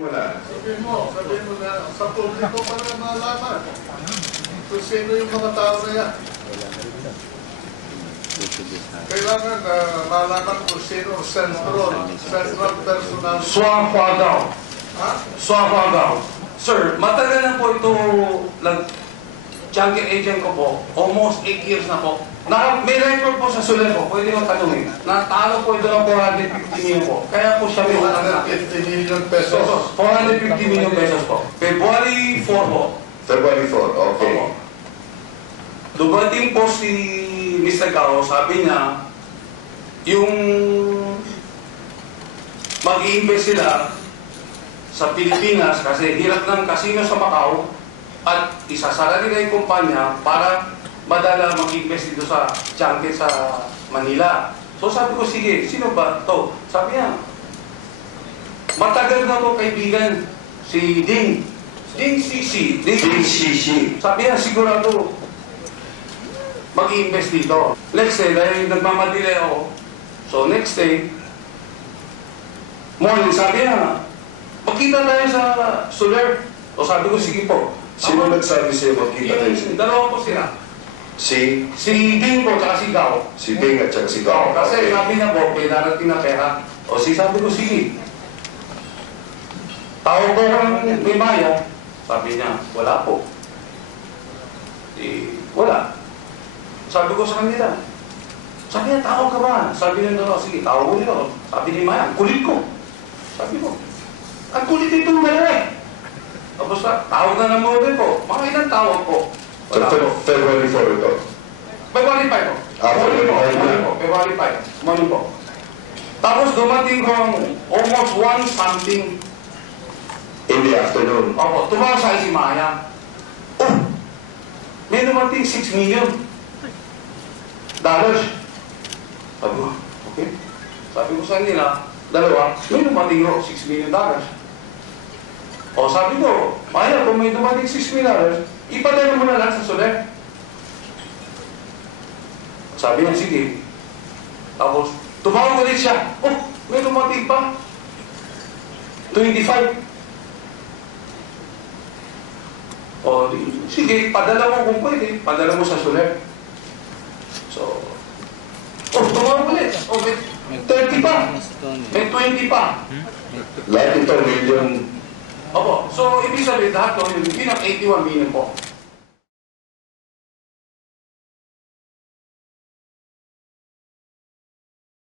Sabihin mo na sa publiko para malaman kung sino yung mga tao na yan. Kailangan malaman kung sino central personal. Suafagaw. Ha? Suafagaw. Sir, matagal na po ito junkie agent ko po. Almost 8 years na po. May record po sa sulat po. Pwede mo tanungin. Natalo po ito ng 450 million po. Kaya po siya may 150 million pesos. 450 million pesos po. February 4 po. February 4, okay. Opo. Dumating po si Mr. Cao, sabi niya, yung mag-i-invest sila sa Pilipinas kasi hirap ng casino sa Macau at isasara nila yung kumpanya para madala mag-invest dito sa junket sa Manila. So sabi ko, sige, sino ba to? Sabi niya, matagal na to kaibigan, si Ding. Ding Sisi. Sabi niya, sigurado mag-i-invest dito. Next day, dahil nagmamadili ako, so next day, morning, sabi niya, magkita tayo sa Soler. O sabi ko, sige po. Sino nagsabi sa'yo magkita tayo? Yung dalawa po sila. Si Ding po, tsaka si Gao. Si Ding at saka si Gao. Kasi sabi niya po, may darating na pera. O sabi ko, sige. Tawag ko ng may maya. Sabi niya, wala po. Wala. Sabi ko sa kanila, sabi niya, tawag ka ba? Sabi niya, sige, tawag ko nila. Sabi ni Maya, ang kulit ko. Sabi ko, ang kulit itong dalawa. Tapos tawag na ng mga po. Mga ilang tawag po. Wala po. February 4 ito. February 5 po. February 5. Morning po. Tapos dumating ko almost 1 something. In the afternoon. Opo, tumawag sa si Maya. Oh, may dumating 6 million dollars. Sabi ko, okay. Sabi ko sa nila, dalawa, may dumating ko 6 million dollars. O sabi ko, Maya, kung may dumating 6 million dollars, ipadala mo na lang sa Soler. Sabi niya, sige. Tapos, tumawag ulit siya. Oh, may dumating pa. 25. O, sige, padala mo kung pwede. Padala mo sa Soler. So, tumawag ulit. O, may 30 pa. May 20 pa. Lahat ito million. Opo. So, ibig sabihin, lahat ko, yung 81 million po.